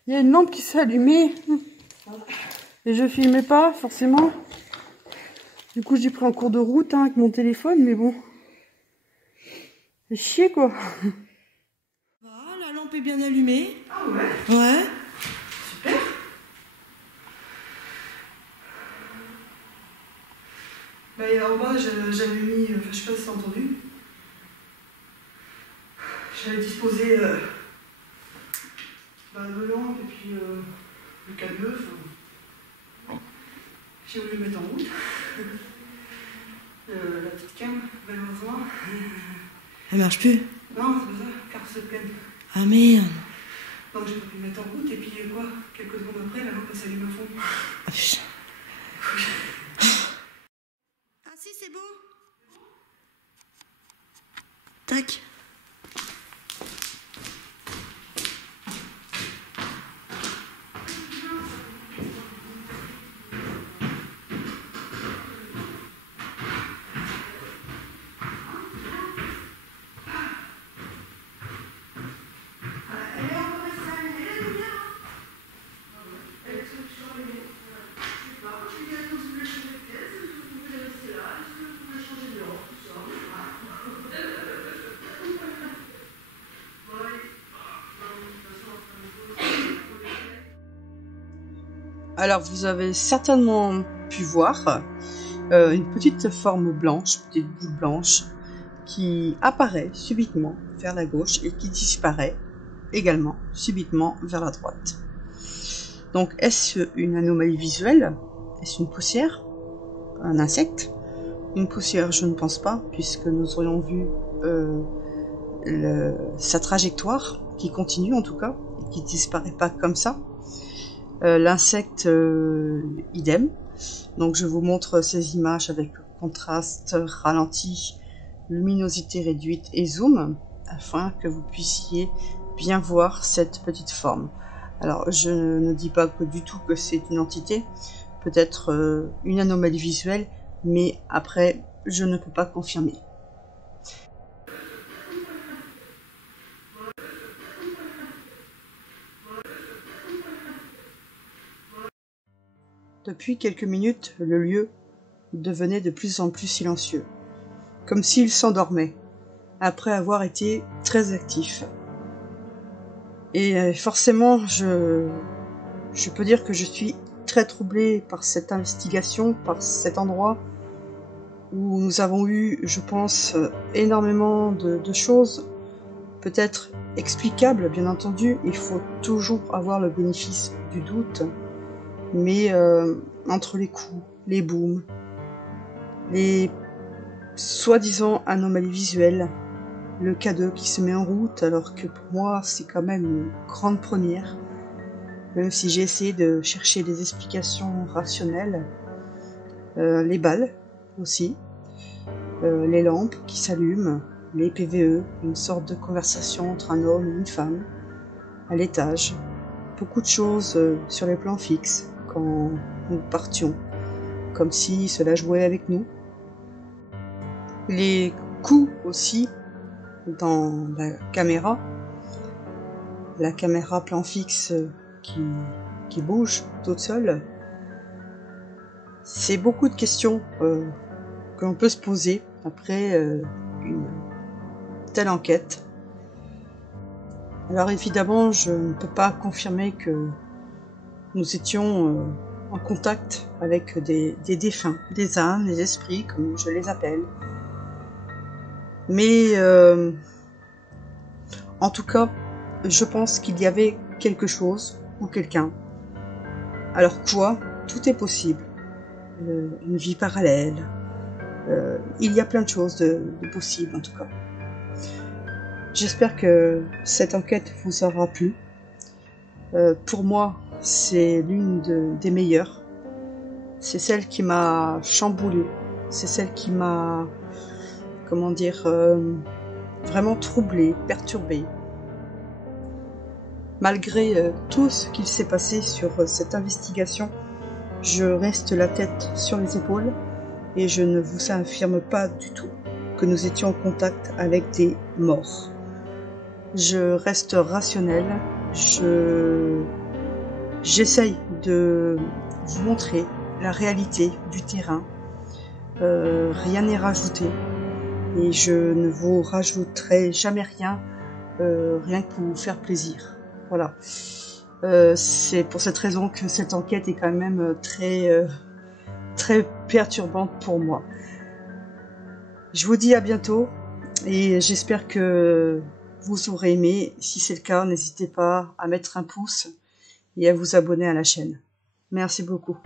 y a une lampe qui s'est allumée. Et je filmais pas, forcément. Du coup, j'ai pris en cours de route hein, avec mon téléphone, mais bon. C'est chier, quoi. Voilà, la lampe est bien allumée. Ah ouais? Ouais. Super. Bah, en bas, j'avais mis, je sais pas si t'as entendu. J'avais disposé de lampe et puis le câble. J'ai voulu le mettre en route. La petite cam, malheureusement. Elle marche plus. Non, c'est pas ça, car c'est pleine. Ah merde. Donc j'ai pas pu le mettre en route et puis quoi, quelques secondes après, la lampe s'allume à fond. Ah putain. Ah si, c'est bon. Tac. Alors vous avez certainement pu voir une petite forme blanche, petite boule blanche, qui apparaît subitement vers la gauche et qui disparaît également subitement vers la droite. Donc est-ce une anomalie visuelle? Est-ce une poussière? Un insecte? Une poussière, je ne pense pas, puisque nous aurions vu sa trajectoire, qui continue en tout cas, et qui disparaît pas comme ça. L'insecte, idem. Donc je vous montre ces images avec contraste, ralenti, luminosité réduite et zoom, afin que vous puissiez bien voir cette petite forme. Alors je ne dis pas que du tout que c'est une entité, peut-être une anomalie visuelle, mais après je ne peux pas confirmer. Depuis quelques minutes, le lieu devenait de plus en plus silencieux, comme s'il s'endormait, après avoir été très actif. Et forcément, je peux dire que je suis très troublée par cette investigation, par cet endroit où nous avons eu, je pense, énormément de choses, peut-être explicables, bien entendu. Il faut toujours avoir le bénéfice du doute. Mais entre les coups, les booms, les soi-disant anomalies visuelles, le K2 qui se met en route, alors que pour moi c'est quand même une grande première, même si j'ai essayé de chercher des explications rationnelles, les balles aussi, les lampes qui s'allument, les PVE, une sorte de conversation entre un homme et une femme, à l'étage, beaucoup de choses sur les plans fixes, quand nous partions, comme si cela jouait avec nous. Les coups aussi dans la caméra plan fixe qui bouge toute seule. C'est beaucoup de questions que l'on peut se poser après une telle enquête. Alors évidemment, je ne peux pas confirmer que nous étions en contact avec des défunts, des âmes, des esprits, comme je les appelle. Mais en tout cas, je pense qu'il y avait quelque chose ou quelqu'un. Alors quoi? Tout est possible. Une vie parallèle. Il y a plein de choses de possibles en tout cas. J'espère que cette enquête vous aura plu. Pour moi, c'est l'une des meilleures. C'est celle qui m'a chamboulée. C'est celle qui m'a, comment dire, vraiment troublée, perturbée. Malgré tout ce qu'il s'est passé sur cette investigation, je reste la tête sur les épaules et je ne vous affirme pas du tout que nous étions en contact avec des morts. Je reste rationnelle. J'essaye de vous montrer la réalité du terrain. Rien n'est rajouté. Et je ne vous rajouterai jamais rien, rien que pour vous faire plaisir. Voilà. C'est pour cette raison que cette enquête est quand même très perturbante pour moi. Je vous dis à bientôt et j'espère que vous aurez aimé. Si c'est le cas, n'hésitez pas à mettre un pouce et à vous abonner à la chaîne. Merci beaucoup.